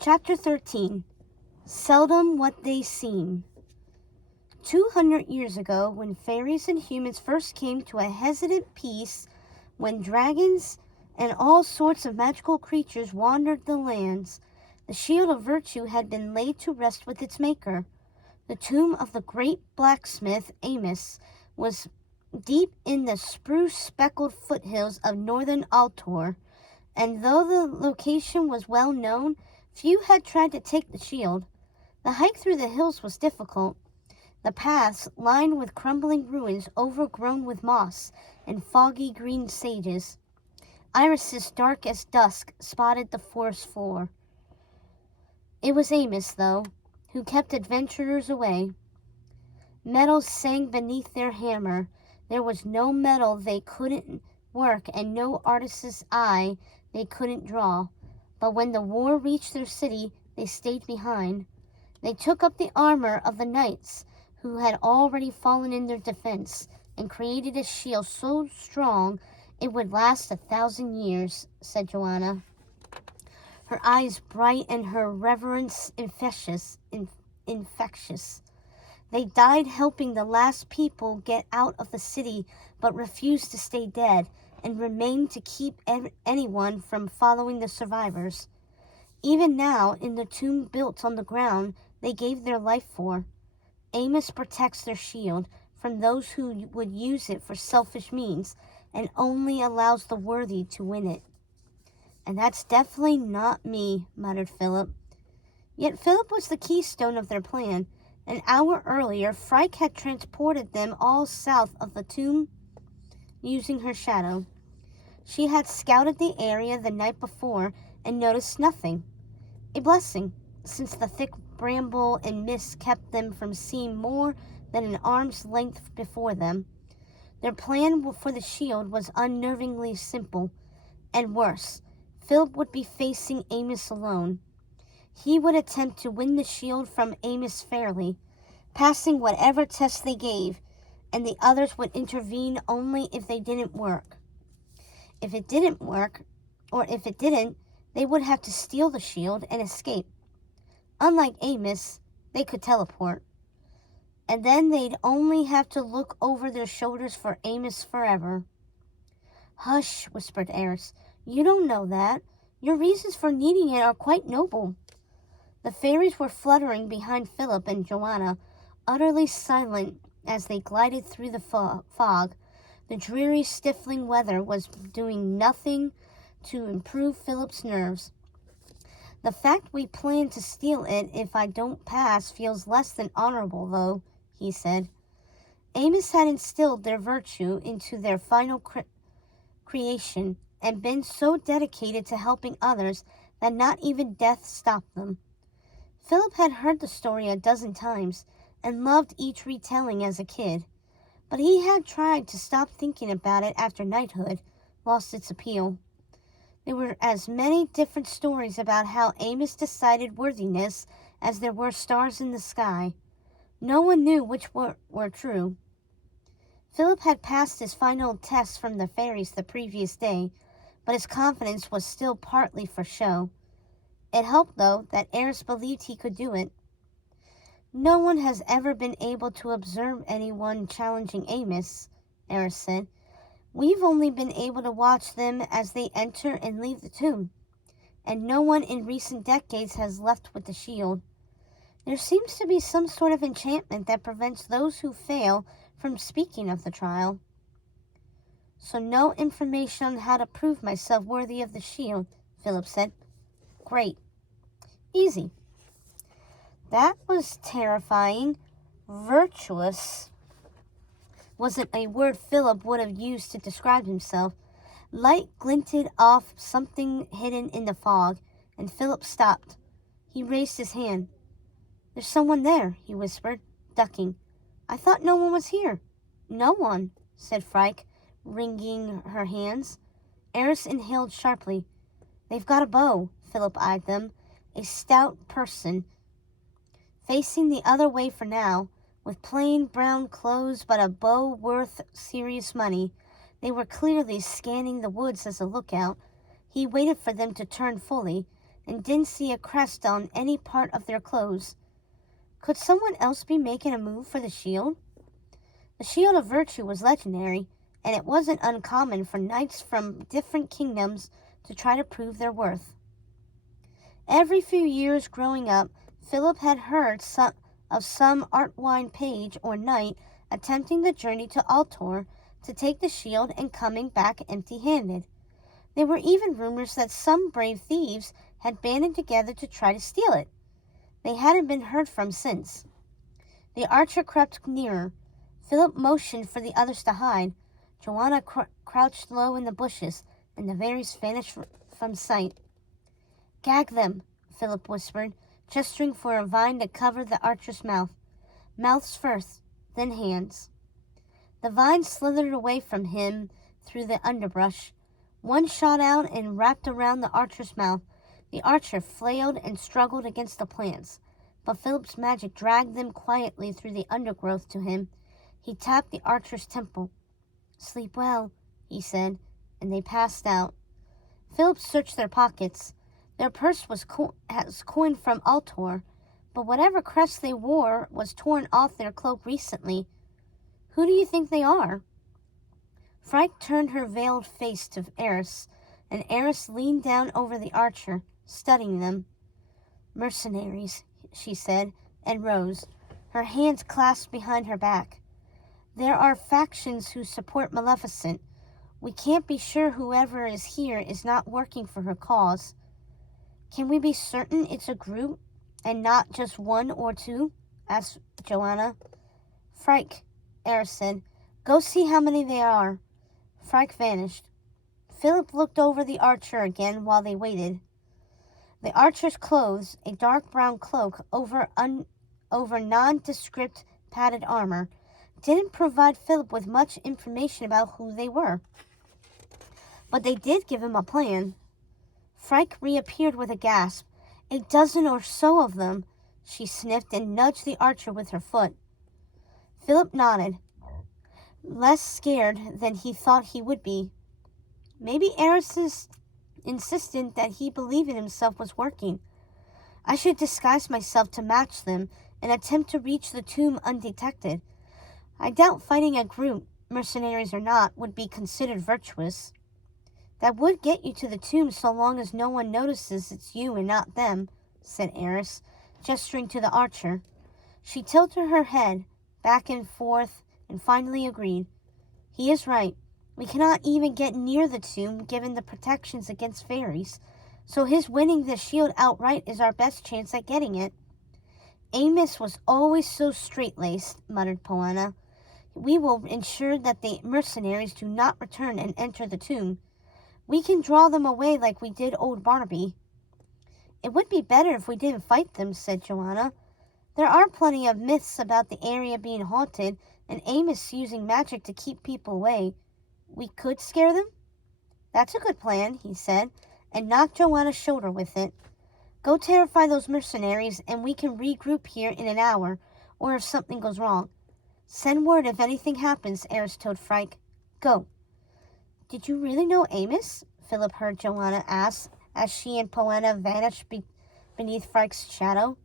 Chapter 13. Seldom What They Seem. 200 years ago, when fairies and humans first came to a hesitant peace, when dragons and all sorts of magical creatures wandered the lands, the shield of virtue had been laid to rest with its maker. The tomb of the great blacksmith Amos was deep in the spruce-speckled foothills of northern Altor, and though the location was well known, few had tried to take the shield. The hike through the hills was difficult. The paths, lined with crumbling ruins overgrown with moss and foggy green sages. Irises dark as dusk spotted the forest floor. It was Amos, though, who kept adventurers away. Metals sang beneath their hammer. There was no metal they couldn't work and no artist's eye they couldn't draw. But when the war reached their city, they stayed behind. They took up the armor of the knights who had already fallen in their defense and created a shield so strong it would last 1,000 years, said Joanna, her eyes bright and her reverence infectious. They died helping the last people get out of the city, but refused to stay dead and remained to keep anyone from following the survivors. Even now, in the tomb built on the ground they gave their life for, Amos protects their shield from those who would use it for selfish means and only allows the worthy to win it. And that's definitely not me, muttered Philip. Yet Philip was the keystone of their plan. An hour earlier, Frike had transported them all south of the tomb using her shadow. She had scouted the area the night before and noticed nothing. A blessing, since the thick bramble and mist kept them from seeing more than an arm's length before them. Their plan for the shield was unnervingly simple, and worse. Philip would be facing Amos alone. He would attempt to win the shield from Amos fairly, passing whatever test they gave, and the others would intervene only if they didn't work. If it didn't work, or if it didn't, they would have to steal the shield and escape. Unlike Amos, they could teleport. And then they'd only have to look over their shoulders for Amos forever. Hush, whispered Eris. You don't know that. Your reasons for needing it are quite noble. The fairies were fluttering behind Philip and Joanna, utterly silent as they glided through the fog. The dreary, stifling weather was doing nothing to improve Philip's nerves. The fact we plan to steal it if I don't pass feels less than honorable, though, he said. Amos had instilled their virtue into their final creation and been so dedicated to helping others that not even death stopped them. Philip had heard the story 12 times and loved each retelling as a kid, but he had tried to stop thinking about it after knighthood lost its appeal. There were as many different stories about how Amos decided worthiness as there were stars in the sky. No one knew which were true. Philip had passed his final test from the fairies the previous day, but his confidence was still partly for show. It helped, though, that Eris believed he could do it. No one has ever been able to observe anyone challenging Amos, Eris said. We've only been able to watch them as they enter and leave the tomb, and no one in recent decades has left with the shield. There seems to be some sort of enchantment that prevents those who fail from speaking of the trial. So no information on how to prove myself worthy of the shield, Philip said. Great. Easy. That was terrifying. Virtuous wasn't a word Philip would have used to describe himself. Light glinted off something hidden in the fog, and Philip stopped. He raised his hand. There's someone there, he whispered, ducking. I thought no one was here. No one, said Frike, wringing her hands. Eris inhaled sharply. They've got a bow, Philip eyed them. A stout person, facing the other way for now, with plain brown clothes but a bow worth serious money. They were clearly scanning the woods as a lookout. He waited for them to turn fully, and didn't see a crest on any part of their clothes. Could someone else be making a move for the shield? The Shield of Virtue was legendary, and it wasn't uncommon for knights from different kingdoms to try to prove their worth. Every few years growing up, Philip had heard of some Artwine page or knight attempting the journey to Altor to take the shield and coming back empty-handed. There were even rumors that some brave thieves had banded together to try to steal it. They hadn't been heard from since. The archer crept nearer. Philip motioned for the others to hide. Joanna crouched low in the bushes, and the fairies vanished from sight. "Gag them," Philip whispered, gesturing for a vine to cover the archer's mouth. Mouths first, then hands. The vine slithered away from him through the underbrush. One shot out and wrapped around the archer's mouth. The archer flailed and struggled against the plants, but Philip's magic dragged them quietly through the undergrowth to him. He tapped the archer's temple. "Sleep well," he said, and they passed out. Philip searched their pockets. Their purse was coin from Altor, but whatever crest they wore was torn off their cloak recently. "Who do you think they are?" Frike turned her veiled face to Eris, and Eris leaned down over the archer, studying them. "Mercenaries," she said, and rose, her hands clasped behind her back. "There are factions who support Maleficent. We can't be sure whoever is here is not working for her cause." "Can we be certain it's a group and not just one or two?" asked Joanna. "Frike," Eris said, "go see how many there are." Frike vanished. Philip looked over the archer again while they waited. The archer's clothes, a dark brown cloak over nondescript padded armor, didn't provide Philip with much information about who they were. But they did give him a plan. Frike reappeared with a gasp. "A dozen or so of them," she sniffed and nudged the archer with her foot. Philip nodded, less scared than he thought he would be. Maybe Eris's insistent that he believed in himself was working. "I should disguise myself to match them and attempt to reach the tomb undetected. I doubt fighting a group, mercenaries or not, would be considered virtuous." "That would get you to the tomb so long as no one notices it's you and not them," said Eris, gesturing to the archer. She tilted her head back and forth and finally agreed. "He is right. We cannot even get near the tomb given the protections against fairies, so his winning the shield outright is our best chance at getting it." "Amos was always so straight-laced," muttered Poana. "We will ensure that the mercenaries do not return and enter the tomb. We can draw them away like we did old Barnaby." "It would be better if we didn't fight them," said Joanna. "There are plenty of myths about the area being haunted and Amos using magic to keep people away. We could scare them?" "That's a good plan," he said, and knocked Joanna's shoulder with it. "Go terrify those mercenaries and we can regroup here in an hour, or if something goes wrong. Send word if anything happens," Eris told Frike. "Go." "Did you really know Amos?" Philip heard Joanna ask as she and Poana vanished beneath Frike's shadow.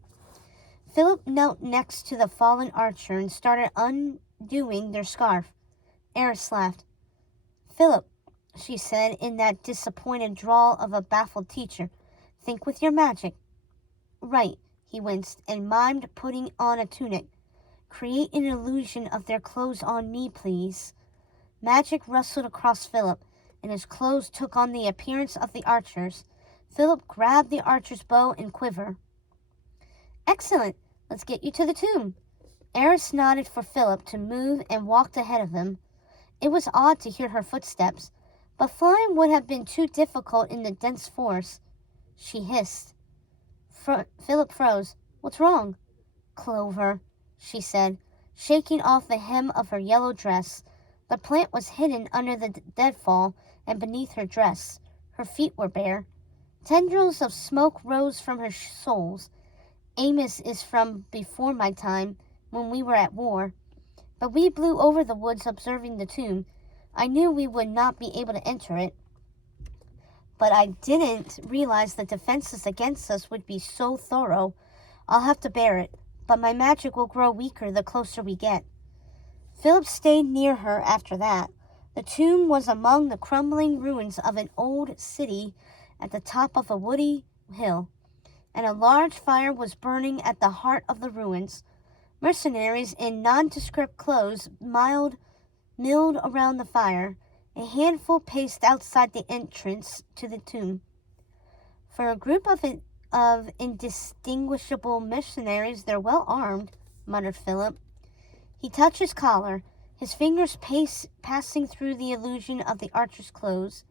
Philip knelt next to the fallen archer and started undoing their scarf. Eris laughed. "Philip," she said in that disappointed drawl of a baffled teacher, "think with your magic." "Right," he winced and mimed putting on a tunic. "Create an illusion of their clothes on me, please." Magic rustled across Philip, and his clothes took on the appearance of the archer's. Philip grabbed the archer's bow and quiver. "Excellent! Let's get you to the tomb." Eris nodded for Philip to move and walked ahead of them. It was odd to hear her footsteps, but flying would have been too difficult in the dense forest. She hissed. Philip froze. "What's wrong?" "Clover," she said, shaking off the hem of her yellow dress. The plant was hidden under the deadfall and beneath her dress. Her feet were bare. Tendrils of smoke rose from her soles. "Amos is from before my time, when we were at war. But we blew over the woods observing the tomb. I knew we would not be able to enter it." but I didn't realize the defenses against us would be so thorough. I'll have to bear it, but my magic will grow weaker the closer we get." Philip stayed near her after that. The tomb was among the crumbling ruins of an old city at the top of a woody hill, and a large fire was burning at the heart of the ruins. Mercenaries in nondescript clothes milled around the fire. A handful paced outside the entrance to the tomb. "For a group of indistinguishable mercenaries, they're well armed," muttered Philip. He touched his collar, his fingers passing through the illusion of the archer's clothes.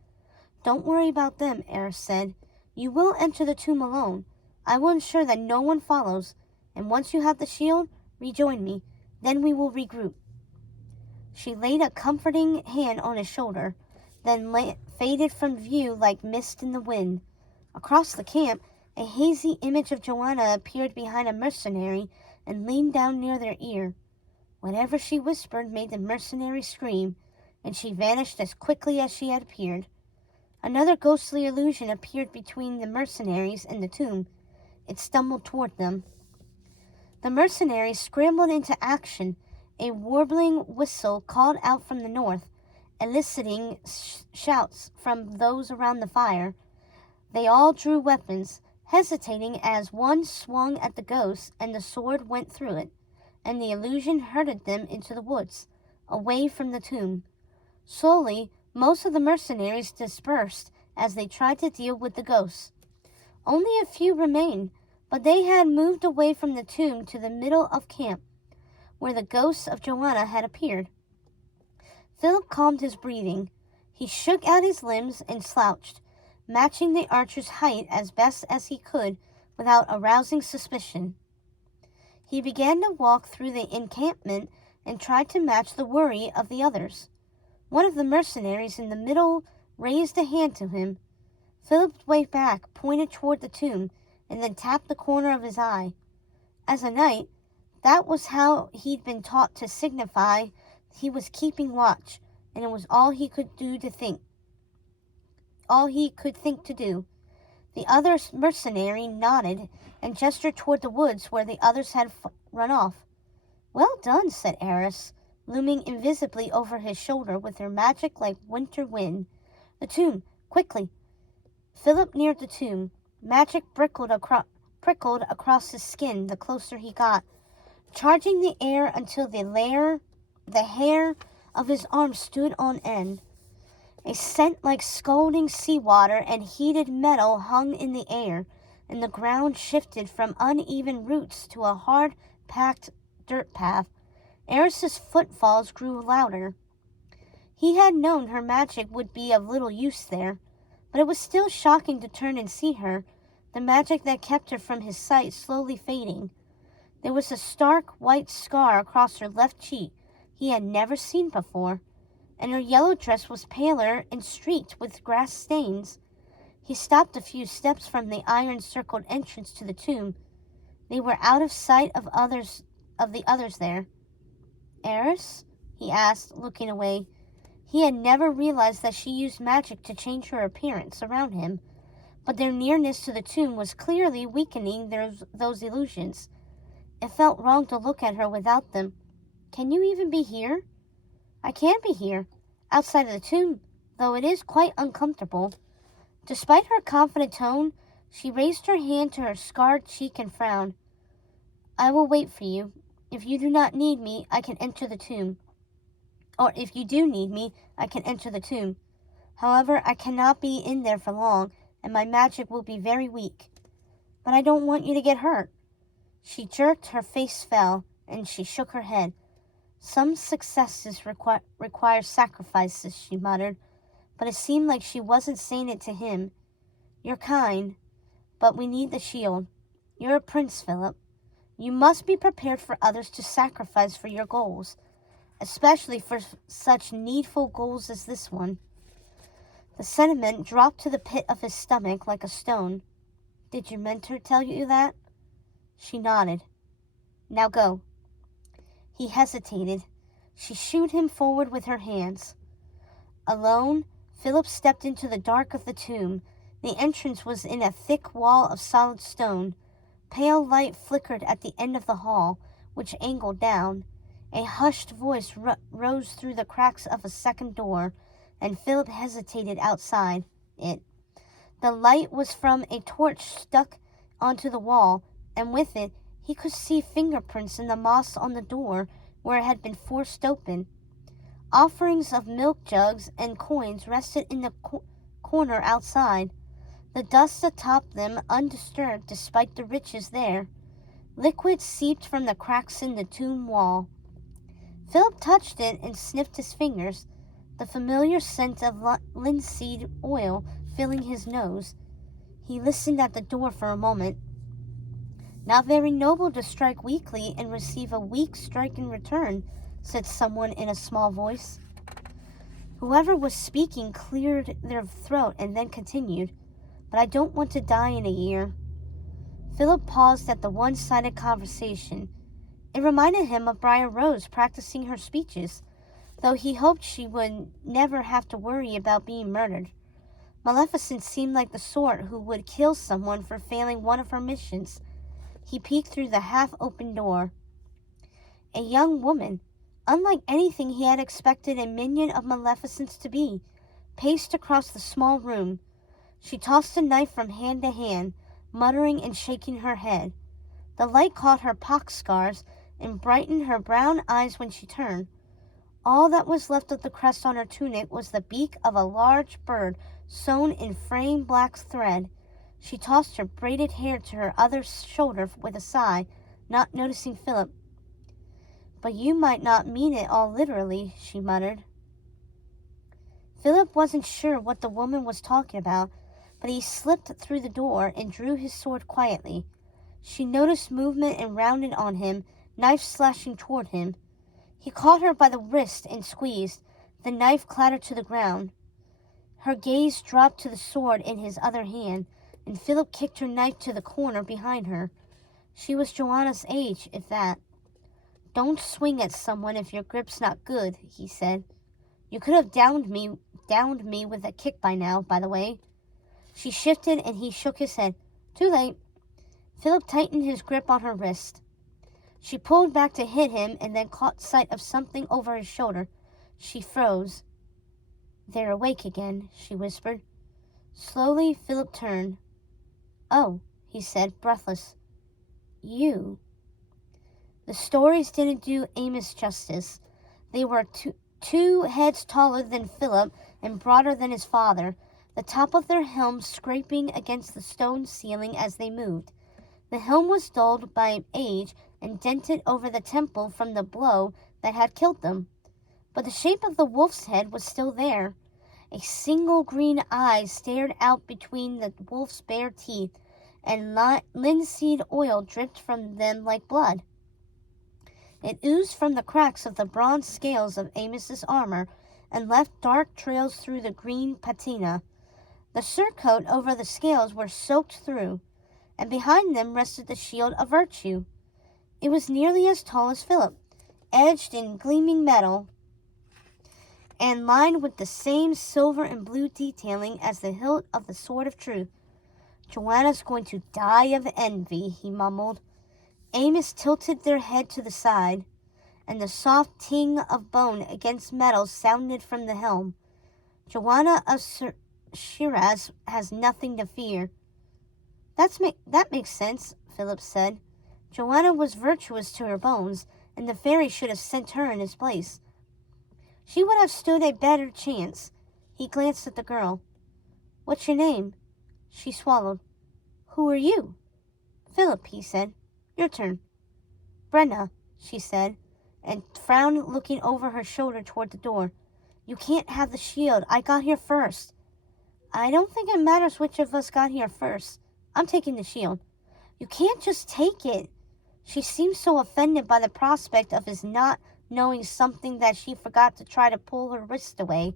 "Don't worry about them," Eris said. "You will enter the tomb alone. I will ensure that no one follows, and once you have the shield, rejoin me. Then we will regroup." She laid a comforting hand on his shoulder, then faded from view like mist in the wind. Across the camp, a hazy image of Joanna appeared behind a mercenary and leaned down near their ear. Whatever she whispered made the mercenary scream, and she vanished as quickly as she had appeared. Another ghostly illusion appeared between the mercenaries and the tomb. It stumbled toward them. The mercenaries scrambled into action. A warbling whistle called out from the north, eliciting shouts from those around the fire. They all drew weapons, hesitating as one swung at the ghost and the sword went through it, and the illusion herded them into the woods, away from the tomb. Slowly, most of the mercenaries dispersed as they tried to deal with the ghosts. Only a few remained, but they had moved away from the tomb to the middle of camp, where the ghost of Joanna had appeared. Philip calmed his breathing. He shook out his limbs and slouched, matching the archer's height as best as he could without arousing suspicion. He began to walk through the encampment and tried to match the worry of the others. One of the mercenaries in the middle raised a hand to him. Philip waved back, pointed toward the tomb, and then tapped the corner of his eye. As a knight, that was how he'd been taught to signify he was keeping watch, and it was all he could think to do. The other mercenary nodded and gestured toward the woods where the others had run off. "Well done," said Eris, looming invisibly over his shoulder with her magic like winter wind. "The tomb, quickly." Philip neared the tomb. Magic prickled across his skin the closer he got, charging the air until the hair of his arm stood on end. A scent like scalding seawater and heated metal hung in the air, and the ground shifted from uneven roots to a hard-packed dirt path. Eris's footfalls grew louder. He had known her magic would be of little use there, but it was still shocking to turn and see her, the magic that kept her from his sight slowly fading. There was a stark white scar across her left cheek he had never seen before, and her yellow dress was paler and streaked with grass stains. He stopped a few steps from the iron-circled entrance to the tomb. They were out of sight of the others there. "Eris?" he asked, looking away. He had never realized that she used magic to change her appearance around him, but their nearness to the tomb was clearly weakening those illusions. It felt wrong to look at her without them. "Can you even be here?" "I can be here, outside of the tomb, though it is quite uncomfortable." Despite her confident tone, she raised her hand to her scarred cheek and frowned. "I will wait for you. If you do not need me, I can enter the tomb. Or if you do need me, I can enter the tomb. However, I cannot be in there for long, and my magic will be very weak." "But I don't want you to get hurt." She jerked, her face fell, and she shook her head. "Some successes require sacrifices," she muttered, but it seemed like she wasn't saying it to him. "You're kind, but we need the shield. You're a prince, Philip. You must be prepared for others to sacrifice for your goals, especially for such needful goals as this one." The sentiment dropped to the pit of his stomach like a stone. "Did your mentor tell you that?" She nodded. "Now go." He hesitated. She shooed him forward with her hands. Alone, Philip stepped into the dark of the tomb, The entrance was in a thick wall of solid stone. Pale light flickered at the end of the hall, which angled down. A hushed voice rose through the cracks of a second door, and Philip hesitated outside it. The light was from a torch stuck onto the wall, and with it he could see fingerprints in the moss on the door where it had been forced open. Offerings of milk jugs and coins rested in the corner outside, the dust atop them undisturbed despite the riches there. Liquid seeped from the cracks in the tomb wall. Philip touched it and sniffed his fingers, the familiar scent of linseed oil filling his nose. He listened at the door for a moment. Not very noble to strike weakly and receive a weak strike in return, said someone in a small voice. Whoever was speaking cleared their throat and then continued, "But I don't want to die in a year." Philip paused at the one-sided conversation. It reminded him of Briar Rose practicing her speeches, though he hoped she would never have to worry about being murdered. Maleficent seemed like the sort who would kill someone for failing one of her missions. He peeked through the half-open door. A young woman, unlike anything he had expected a minion of Maleficent's to be, paced across the small room. She tossed a knife from hand to hand, muttering and shaking her head. The light caught her pox scars and brightened her brown eyes when she turned. All that was left of the crest on her tunic was the beak of a large bird sewn in fraying black thread. She tossed her braided hair to her other shoulder with a sigh, not noticing Philip. "But you might not mean it all literally," she muttered. Philip wasn't sure what the woman was talking about, but he slipped through the door and drew his sword quietly. She noticed movement and rounded on him, knife slashing toward him. He caught her by the wrist and squeezed. The knife clattered to the ground. Her gaze dropped to the sword in his other hand, and Philip kicked her knife to the corner behind her. She was Joanna's age, if that. "Don't swing at someone if your grip's not good," he said. "You could have downed me with a kick by now, by the way." She shifted and he shook his head. "Too late." Philip tightened his grip on her wrist. She pulled back to hit him and then caught sight of something over his shoulder. She froze. "They're awake again," she whispered. Slowly, Philip turned. "Oh," he said, breathless. "You." The stories didn't do Amos justice. They were two heads taller than Philip and broader than his father, the top of their helms scraping against the stone ceiling as they moved. The helm was dulled by age and dented over the temple from the blow that had killed them. But the shape of the wolf's head was still there. A single green eye stared out between the wolf's bare teeth, and linseed oil dripped from them like blood. It oozed from the cracks of the bronze scales of Amos's armor and left dark trails through the green patina. The surcoat over the scales were soaked through, and behind them rested the shield of virtue. It was nearly as tall as Philip, edged in gleaming metal, and lined with the same silver and blue detailing as the hilt of the sword of truth. "Joanna's going to die of envy," he mumbled. Amos tilted their head to the side, and the soft ting of bone against metal sounded from the helm. "Joanna of Shiraz has nothing to fear." That makes sense," Philip said. "Joanna was virtuous to her bones, and the fairy should have sent her in his place. She would have stood a better chance." He glanced at the girl. "What's your name?" She swallowed. "Who are you?" "Philip," he said. "Your turn." "Brenna," she said, and frowned, looking over her shoulder toward the door. "You can't have the shield. I got here first." "I don't think it matters which of us got here first. I'm taking the shield." "You can't just take it." She seemed so offended by the prospect of his not knowing something that she forgot to try to pull her wrist away.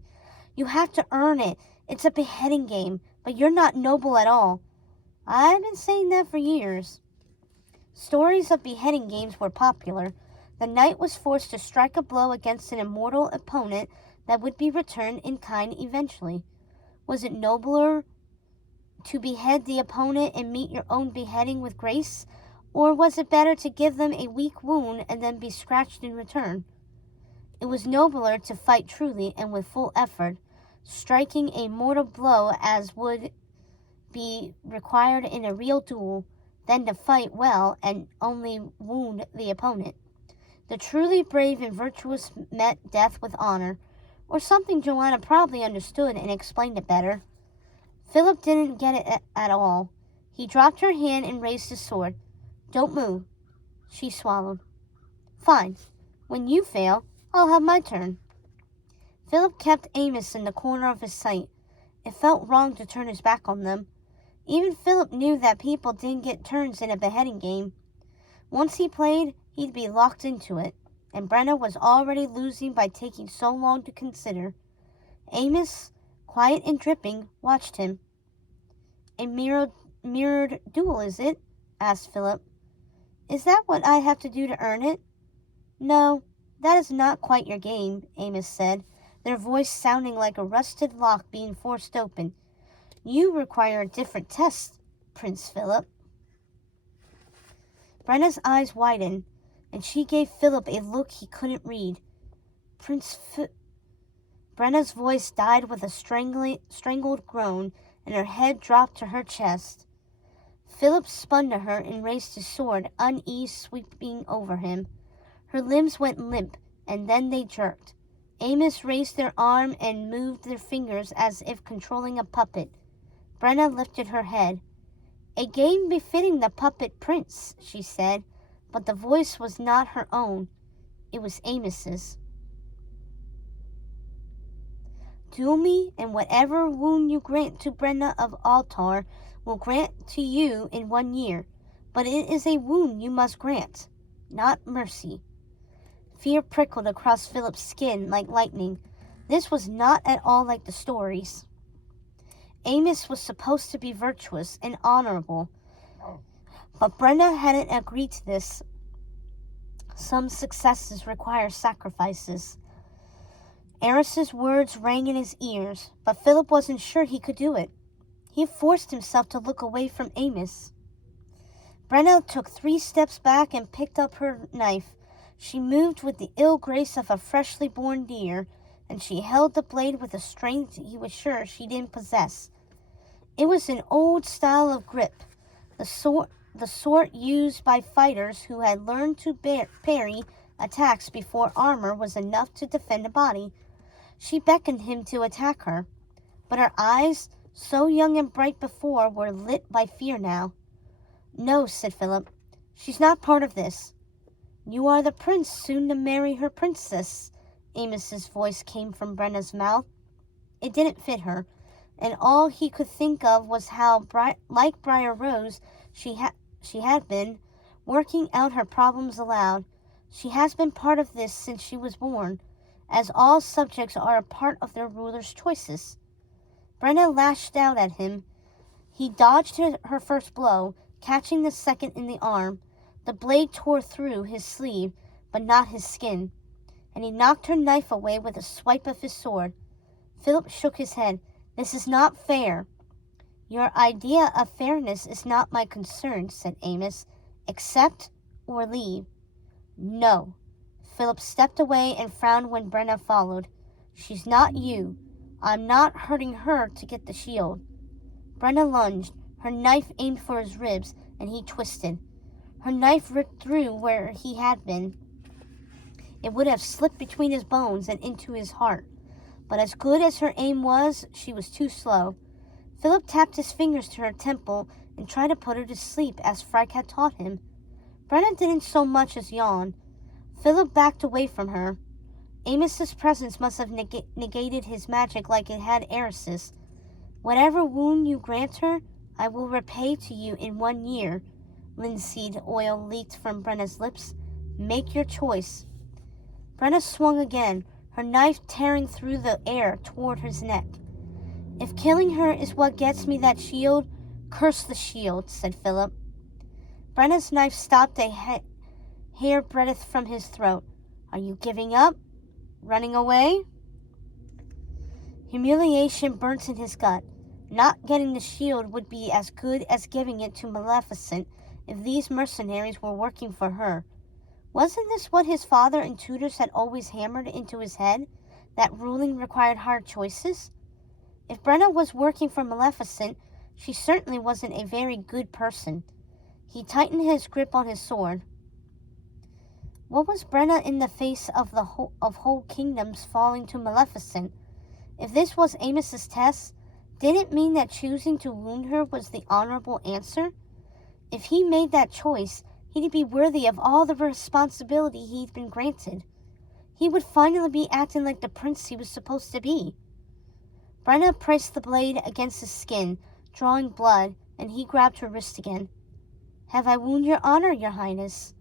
"You have to earn it. It's a beheading game, but you're not noble at all." "I've been saying that for years." Stories of beheading games were popular. The knight was forced to strike a blow against an immortal opponent that would be returned in kind eventually. Was it nobler to behead the opponent and meet your own beheading with grace? Or was it better to give them a weak wound and then be scratched in return? It was nobler to fight truly and with full effort, striking a mortal blow as would be required in a real duel, than to fight well and only wound the opponent. The truly brave and virtuous met death with honor, or something. Joanna probably understood and explained it better. Philip didn't get it at all. He dropped her hand and raised his sword. "Don't move." She swallowed. "Fine. When you fail, I'll have my turn." Philip kept Amos in the corner of his sight. It felt wrong to turn his back on them. Even Philip knew that people didn't get turns in a beheading game. Once he played, he'd be locked into it, and Brenna was already losing by taking so long to consider. Amos, quiet and dripping, watched him. "A mirrored duel, is it?" asked Philip. "Is that what I have to do to earn it?" "No, that is not quite your game," Amos said, their voice sounding like a rusted lock being forced open. "You require a different test, Prince Philip." Brenna's eyes widened, and she gave Philip a look he couldn't read. Brenna's voice died with a strangled groan, and her head dropped to her chest. Philip spun to her and raised his sword, unease sweeping over him. Her limbs went limp, and then they jerked. Amos raised their arm and moved their fingers as if controlling a puppet. Brenna lifted her head. "A game befitting the puppet prince," she said, but the voice was not her own. It was Amos's. "Duel me, and whatever wound you grant to Brenna of Altar will grant to you in 1 year. But it is a wound you must grant, not mercy." Fear prickled across Philip's skin like lightning. This was not at all like the stories. Amos was supposed to be virtuous and honorable, but Brenna hadn't agreed to this. Some successes require sacrifices. Eris's words rang in his ears, but Philip wasn't sure he could do it. He forced himself to look away from Amos. Brenna took 3 steps back and picked up her knife. She moved with the ill grace of a freshly born deer, and she held the blade with a strength he was sure she didn't possess. It was an old style of grip, the sort used by fighters who had learned to parry attacks before armor was enough to defend a body. She beckoned him to attack her, but her eyes, so young and bright before, were lit by fear now. "No," said Philip. "She's not part of this." "You are the prince soon to marry her princess," Amos's voice came from Brenna's mouth. It didn't fit her, and all he could think of was how, like Briar Rose, she had been, working out her problems aloud. She has been part of this since she was born, as all subjects are a part of their ruler's choices. Brenna lashed out at him. He dodged her first blow, catching the second in the arm. The blade tore through his sleeve, but not his skin, and he knocked her knife away with a swipe of his sword. Philip shook his head. "This is not fair." "Your idea of fairness is not my concern," said Amos. "Accept or leave." "No." Philip stepped away and frowned when Brenna followed. "She's not you. I'm not hurting her to get the shield." Brenna lunged, her knife aimed for his ribs, and he twisted. Her knife ripped through where he had been. It would have slipped between his bones and into his heart. But as good as her aim was, she was too slow. Philip tapped his fingers to her temple and tried to put her to sleep as Frank had taught him. Brenna didn't so much as yawn. Philip backed away from her. Amos's presence must have negated his magic like it had Eris's. "Whatever wound you grant her, I will repay to you in 1 year." Linseed oil leaked from Brenna's lips. "Make your choice." Brenna swung again, her knife tearing through the air toward his neck. "If killing her is what gets me that shield, curse the shield," said Philip. Brenna's knife stopped a hair breadth from his throat. "Are you giving up? Running away?" Humiliation burnt in his gut. Not getting the shield would be as good as giving it to Maleficent if these mercenaries were working for her. Wasn't this what his father and tutors had always hammered into his head, that ruling required hard choices? If Brenna was working for Maleficent, she certainly wasn't a very good person. He tightened his grip on his sword. What was Brenna in the face of whole kingdoms falling to Maleficent? If this was Amos's test, did it mean that choosing to wound her was the honorable answer? If he made that choice, he'd be worthy of all the responsibility he'd been granted. He would finally be acting like the prince he was supposed to be. Brenna pressed the blade against his skin, drawing blood, and he grabbed her wrist again. "Have I wounded your honor, your highness?"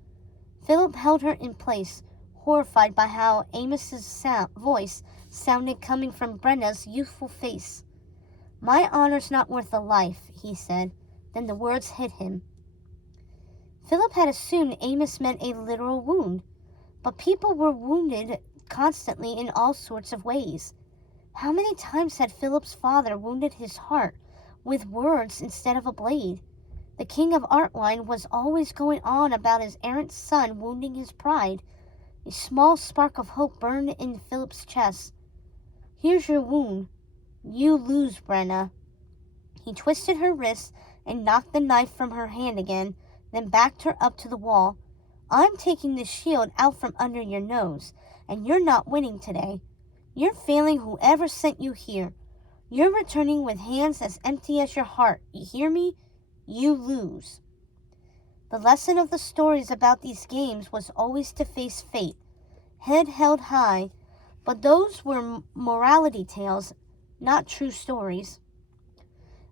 Philip held her in place, horrified by how Amos's voice sounded coming from Brenna's youthful face. "My honor's not worth a life," he said. Then the words hit him. Philip had assumed Amos meant a literal wound, but people were wounded constantly in all sorts of ways. How many times had Philip's father wounded his heart with words instead of a blade? The king of Artwine was always going on about his errant son wounding his pride. A small spark of hope burned in Philip's chest. "Here's your wound. You lose, Brenna." He twisted her wrist and knocked the knife from her hand again, then backed her up to the wall. "I'm taking the shield out from under your nose, and you're not winning today. You're failing whoever sent you here. You're returning with hands as empty as your heart. You hear me? You lose." The lesson of the stories about these games was always to face fate, head held high, but those were morality tales, not true stories.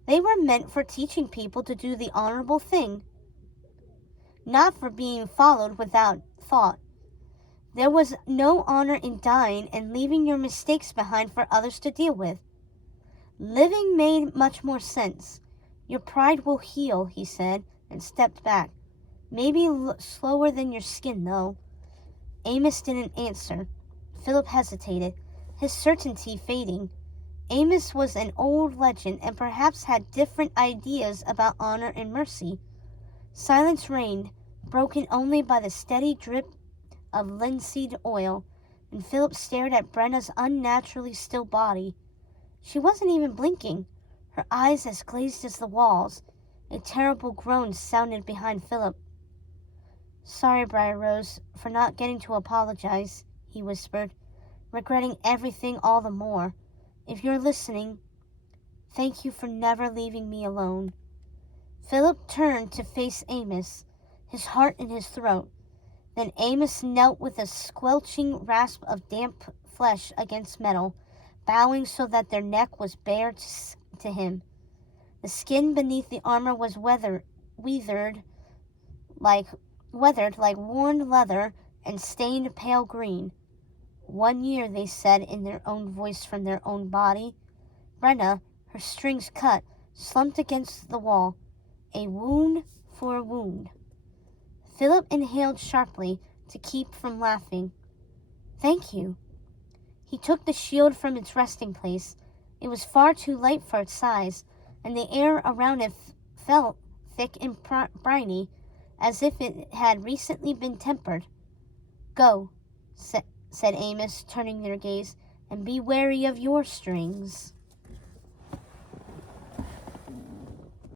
They were meant for teaching people to do the honorable thing, not for being followed without thought. There was no honor in dying and leaving your mistakes behind for others to deal with. Living made much more sense. "Your pride will heal," he said, and stepped back. "Maybe slower than your skin, though." Amos didn't answer. Philip hesitated, his certainty fading. Amos was an old legend and perhaps had different ideas about honor and mercy. Silence reigned, broken only by the steady drip of linseed oil, and Philip stared at Brenna's unnaturally still body. She wasn't even blinking, her eyes as glazed as the walls. A terrible groan sounded behind Philip. "Sorry, Briar Rose, for not getting to apologize," he whispered, regretting everything all the more. "If you're listening, thank you for never leaving me alone." Philip turned to face Amos, his heart in his throat. Then Amos knelt with a squelching rasp of damp flesh against metal, bowing so that their neck was bare to him. The skin beneath the armor was weathered like worn leather and stained pale green. 1 year, they said in their own voice from their own body. Brenna, her strings cut, slumped against the wall. A wound for a wound. Philip inhaled sharply to keep from laughing. "Thank you." He took the shield from its resting place. It was far too light for its size, and the air around it felt thick and briny, as if it had recently been tempered. "Go," said Amos, turning their gaze, "and be wary of your strings."